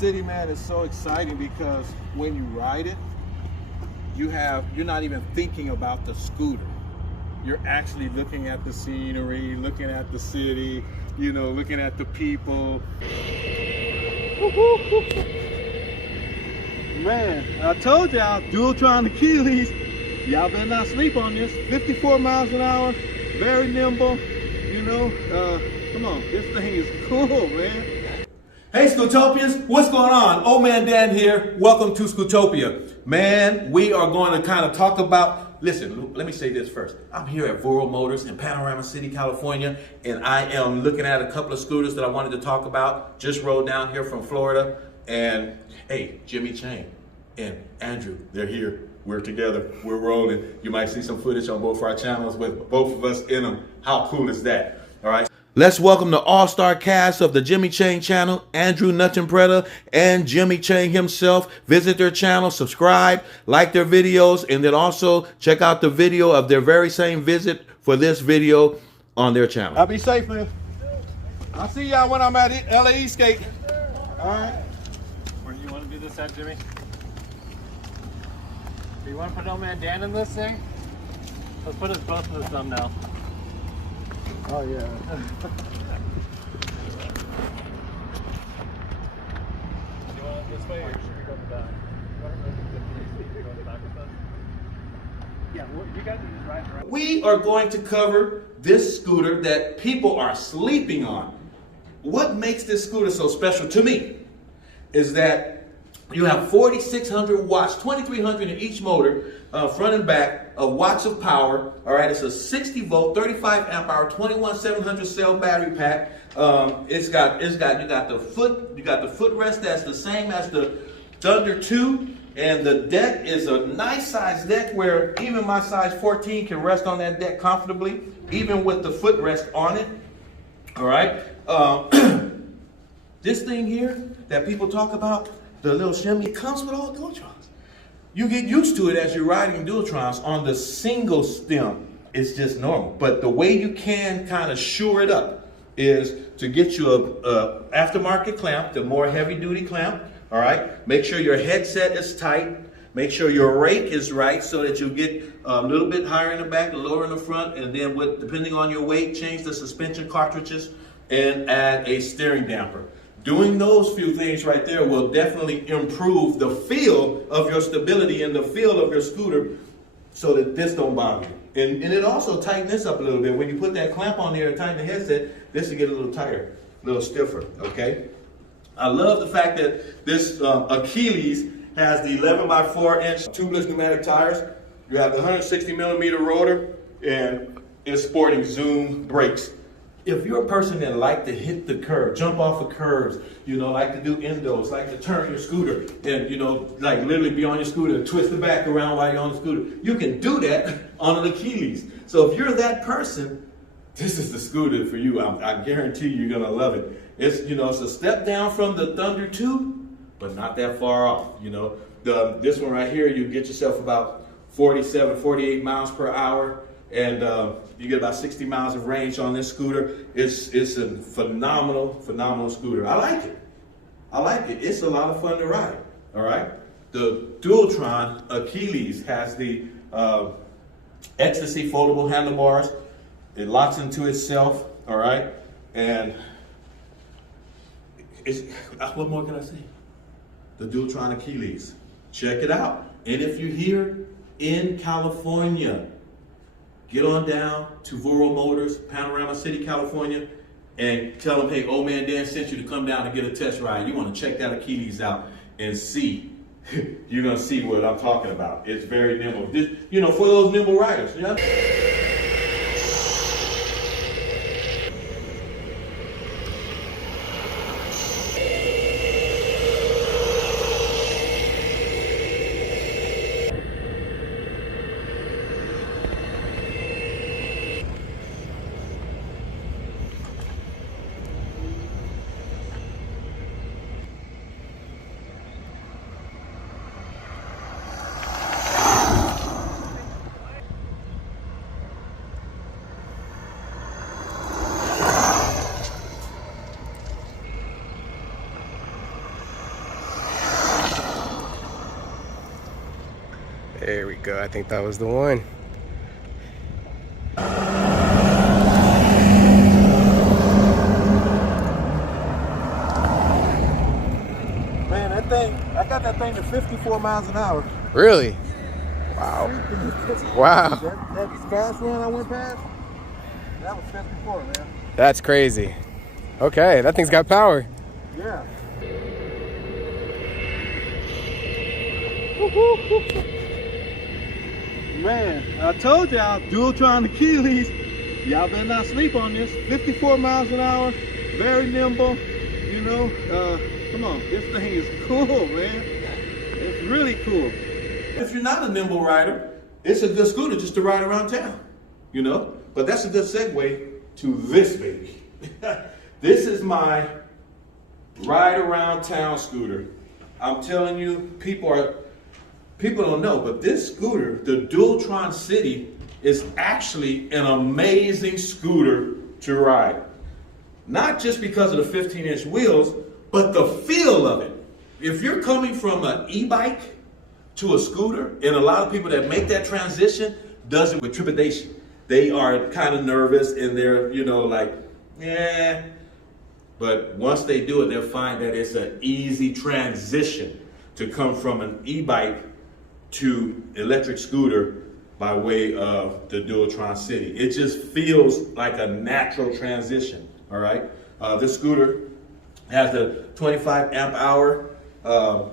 city, man, is so exciting because when you ride it, you're not even thinking about the scooter. You're actually looking at the scenery, looking at the city, you know, looking at the people. Man, I told y'all, Dualtron Achilleus, y'all better not sleep on this. 54 miles an hour, very nimble, you know. Come on, this thing is cool, man. Hey Scootopians, what's going on? OhManDan here. Welcome to Scootopia. Man, we are going to kind of talk about, listen, let me say this first. I'm here at Foldable Motors in Panorama City, California, and I am looking at a couple of scooters that I wanted to talk about. Just rode down here from Florida, and hey, Jimmy Chang and Andrew, they're here. We're together, we're rolling. You might see some footage on both of our channels with both of us in them. How cool is that? All right. Let's welcome the all-star cast of the Jimmy Chang channel, Andrew Nuttenpreda and Jimmy Chang himself. Visit their channel, subscribe, like their videos, and then also check out the video of their very same visit for this video on their channel. I'll be safe, man. I'll see y'all when I'm at LA Skate. All right. Where do you want to do this at, Jimmy? Do you want to put OhManDan in this thing? Let's put us both in the thumbnail. Oh, yeah. Do you want it this way or should we go to the back? Go to the back with us? Yeah, well, you guys are just riding around. We are going to cover this scooter that people are sleeping on. What makes this scooter so special to me is that you have 4,600 watts, 2,300 in each motor, front and back, of watts of power. All right, it's a 60 volt, 35 amp hour, 21,700 cell battery pack. You got the footrest that's the same as the Thunder 2, and the deck is a nice size deck where even my size 14 can rest on that deck comfortably, even with the footrest on it. All right, this thing here that people talk about, the little shimmy, it comes with all Dualtrons. You get used to it as you're riding Dualtrons. On the single stem, it's just normal. But the way you can kind of shore it up is to get you a aftermarket clamp, the more heavy duty clamp. All right, make sure your headset is tight. Make sure your rake is right so that you get a little bit higher in the back, lower in the front, and then depending on your weight, change the suspension cartridges and add a steering damper. Doing those few things right there will definitely improve the feel of your stability and the feel of your scooter so that this don't bother you. And it also tightens this up a little bit. When you put that clamp on there and tighten the headset, this will get a little tighter, a little stiffer, okay? I love the fact that this Achilleus has the 11x4-inch tubeless pneumatic tires. You have the 160mm rotor, and it's sporting Zoom brakes. If you're a person that like to hit the curb, jump off of curves, you know, like to do endos, like to turn your scooter and, you know, like literally be on your scooter and twist the back around while you're on the scooter, you can do that on an Achilleus. So if you're that person, this is the scooter for you. I guarantee you're going to love it. It's, you know, it's a step down from the Thunder 2, but not that far off. You know, this one right here, you get yourself about 47, 48 miles per hour. And you get about 60 miles of range on this scooter. It's a phenomenal scooter. I like it. I like it. It's a lot of fun to ride. All right. The Dualtron Achilleus has the Ecstasy foldable handlebars. It locks into itself. All right. And what more can I say? The Dualtron Achilleus. Check it out. And if you're here in California, get on down to Foldable Motors, Panorama City, California, and tell them, hey, OhManDan sent you to come down and get a test ride. You want to check that Achilleus out and see. You're going to see what I'm talking about. It's very nimble. Just, you know, for those nimble riders. You know? There we go. I think that was the one. Man, that thing, I got that thing to 54 miles an hour. Really? Wow. Wow. That fast run I went past, that was 54, man. That's crazy. Okay, that thing's got power. Yeah. Man, I told y'all, Dualtron Achilleus, y'all better not sleep on this. 54 miles an hour, very nimble, you know. Come on, this thing is cool, man. It's really cool. If you're not a nimble rider, it's a good scooter just to ride around town, you know? But that's a good segue to this baby. This is my ride around town scooter. I'm telling you, people don't know, but this scooter, the Dualtron City, is actually an amazing scooter to ride. Not just because of the 15-inch wheels, but the feel of it. If you're coming from an e-bike to a scooter, and a lot of people that make that transition does it with trepidation. They are kind of nervous and they're, you know, like, yeah. But once they do it, they'll find that it's an easy transition to come from an e-bike to electric scooter by way of the Dualtron City. It just feels like a natural transition, all right? This scooter has a 25 amp hour,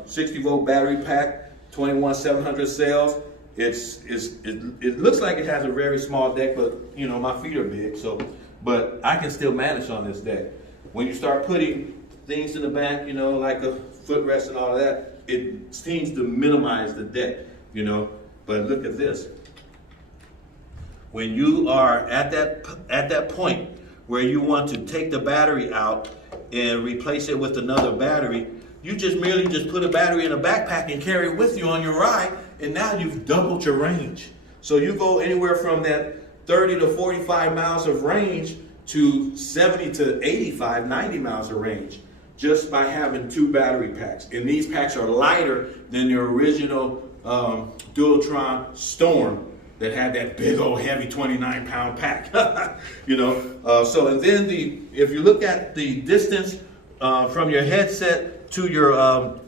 60 volt battery pack, 21,700 cells. It looks like it has a very small deck, but you know, my feet are big, so, but I can still manage on this deck. When you start putting things in the back, you know, like a footrest and all of that, it seems to minimize the deck, you know. But look at this. When you are at that point where you want to take the battery out and replace it with another battery, you just merely just put a battery in a backpack and carry it with you on your ride, and now you've doubled your range. So you go anywhere from that 30 to 45 miles of range to 70 to 85, 90 miles of range just by having two battery packs. And these packs are lighter than the original Dualtron Storm that had that big old heavy 29-pound pack. You know, so and then if you look at the distance from your headset to your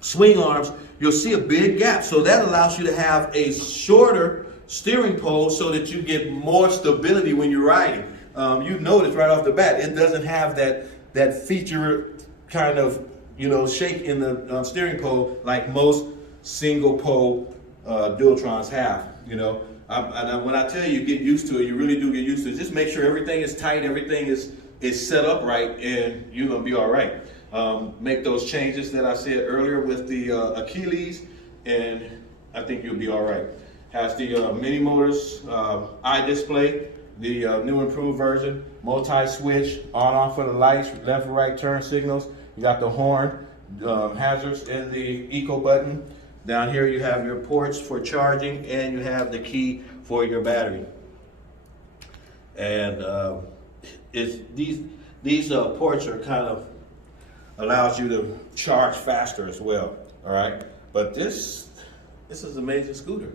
swing arms, you'll see a big gap. So that allows you to have a shorter steering pole so that you get more stability when you're riding. You notice right off the bat, it doesn't have that feature kind of, you know, shake in the steering pole like most single pole Dualtrons have, you know. When I tell you get used to it, you really do get used to it. Just make sure everything is tight, everything is set up right, and you're gonna be all right. Make those changes that I said earlier with the Achilleus, and I think you'll be all right. Has the mini motors, iDisplay, the new improved version, multi-switch, on-off for the lights, left and right turn signals. You got the horn, hazards, and the eco button. Down here you have your ports for charging, and you have the key for your battery. And these ports are kind of allows you to charge faster as well. All right, but this is an amazing scooter.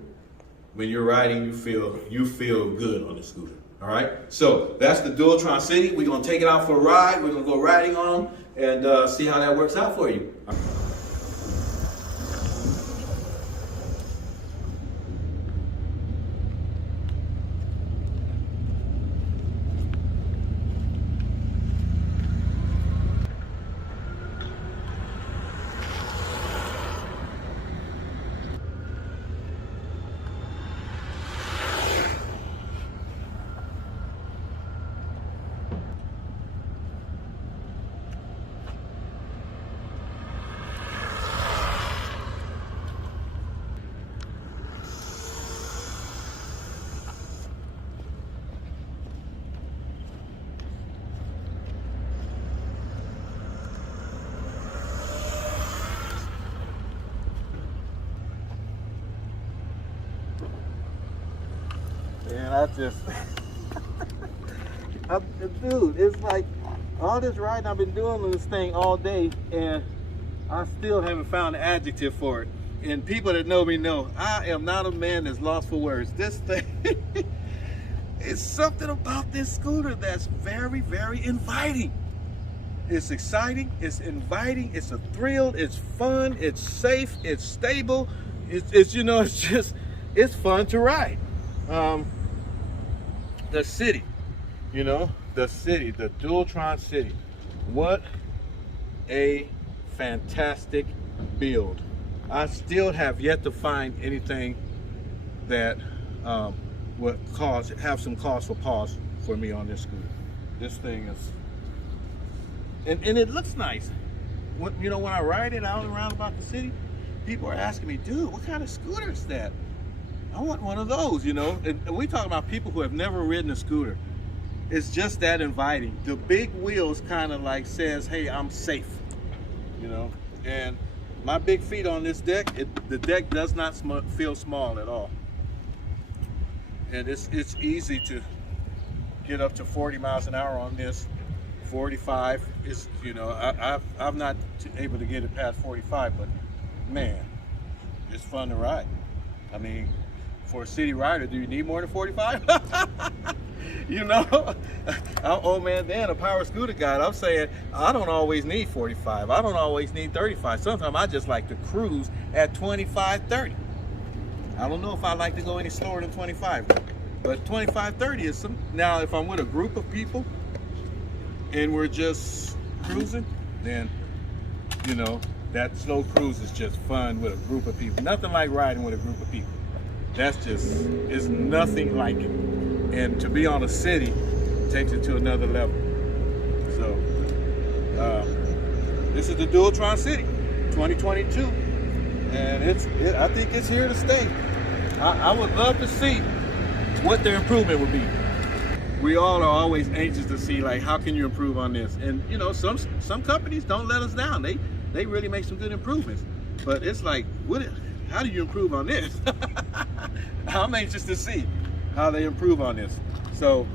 When you're riding, you feel good on the scooter. All right, so that's the Dualtron City. We're gonna take it out for a ride. We're gonna go riding on and see how that works out for you. And I just, dude, it's like all this riding I've been doing on this thing all day, and I still haven't found an adjective for it. and people that know me know, I am not a man that's lost for words. This thing, it's something about this scooter that's very, very inviting. It's exciting, it's inviting, it's a thrill, it's fun, it's safe, it's stable. It's you know, it's fun to ride. The city, you know, the city, the Dualtron city. What a fantastic build. I still have yet to find anything that would have some cause for pause for me on this scooter. This thing is, and it looks nice. You know, when I ride it out and around about the city, people are asking me, dude, what kind of scooter is that? I want one of those, you know. And we talking about people who have never ridden a scooter. It's just that inviting. The big wheels kind of like says, hey, I'm safe, you know. And my big feet on this deck, the deck does not feel small at all. And it's easy to get up to 40 miles an hour on this. 45 is, you know, I'm not able to get it past 45, but man, it's fun to ride. I mean, for a city rider, do you need more than 45? You know, I'm OhManDan, a power scooter guide. I'm saying I don't always need 45. I don't always need 35. Sometimes I just like to cruise at 25, 30. I don't know if I like to go any slower than 25, but 25, 30 is some. Now, if I'm with a group of people and we're just cruising, then, you know, that slow cruise is just fun with a group of people. Nothing like riding with a group of people. That's just, it's nothing like it. And to be on a city takes it to another level. So, this is the Dualtron City, 2022. And I think it's here to stay. I would love to see what their improvement would be. We all are always anxious to see, like, how can you improve on this? And, you know, some companies don't let us down. They really make some good improvements. But it's like, how do you improve on this? I'm anxious to see how they improve on this. So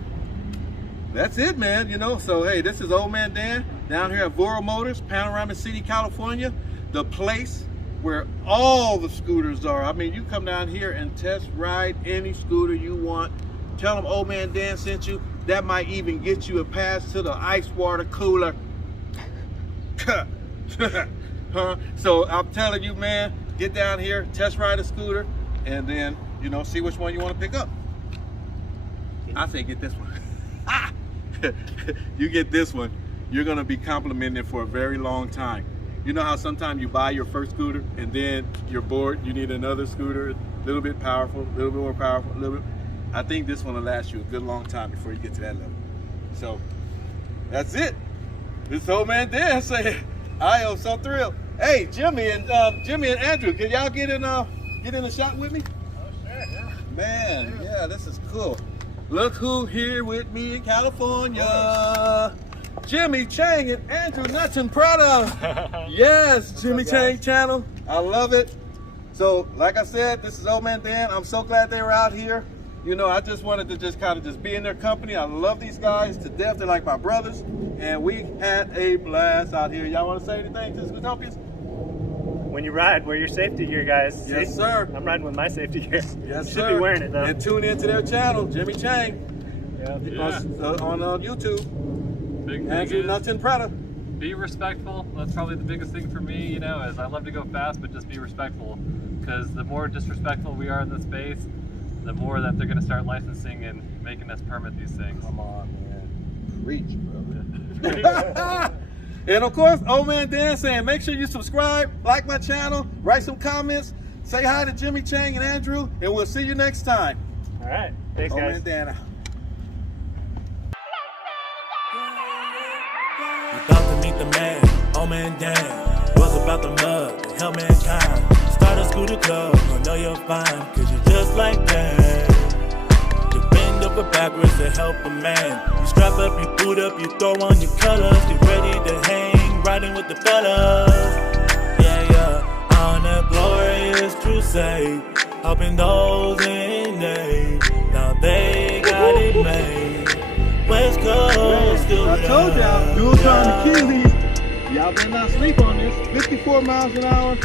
that's it, man. You know, so hey, this is OhManDan down here at Voro Motors, Panorama City, California, the place where all the scooters are. I mean, you come down here and test ride any scooter you want. Tell them OhManDan sent you. That might even get you a pass to the ice water cooler. So I'm telling you, man, get down here, test ride a scooter, and then, you know, see which one you want to pick up. I say get this one. You get this one, you're gonna be complimented for a very long time. You know how sometimes you buy your first scooter and then you're bored, you need another scooter, a little bit powerful, a little bit more powerful, a little bit. I think this one will last you a good long time before you get to that level. So that's it. This is OhManDan saying, I am so thrilled. Hey, Jimmy and Andrew, can y'all get in a shot with me? Oh, sure, yeah. Man, yeah, this is cool. Look who here with me in California. Jimmy Chang and Andrew Nutton Prada. Yes, Jimmy Chang channel. I love it. So, like I said, this is OhManDan. I'm so glad they were out here. You know, I just wanted to just kind of be in their company. I love these guys to death. They're like my brothers. And we had a blast out here. Y'all want to say anything to the Scootopians? When you ride, wear your safety gear, guys. Yes, See? sir. I'm riding with my safety gear. Yes, Should sir. be wearing it, though. And tune into their channel, Jimmy Chang, on YouTube. Big thing Andrew is, Nutton Prada. be respectful. That's probably the biggest thing for me, you know, is I love to go fast, but just be respectful. Because the more disrespectful we are in this space, the more that they're going to start licensing and making us permit these things. Come on, man. Reach, brother. And of course, OhManDan saying, make sure you subscribe, like my channel, write some comments, say hi to Jimmy Chang and Andrew, and we'll see you next time. All right. Thanks, guys. OhManDan out. About to meet the man, OhManDan. Was about the mug to help mankind. Start a scooter club, I know you're fine, cause you're just like that. You bend over backwards to help a man. You strap up, you boot up, you throw on your colors. Get ready to hang, riding with the fellas. Yeah, on a glorious crusade. Helping those in need. Now they got it made. West Coast, scooter. I told y'all, Dualtron Achilleus. Y'all better not sleep on this. 54 miles an hour.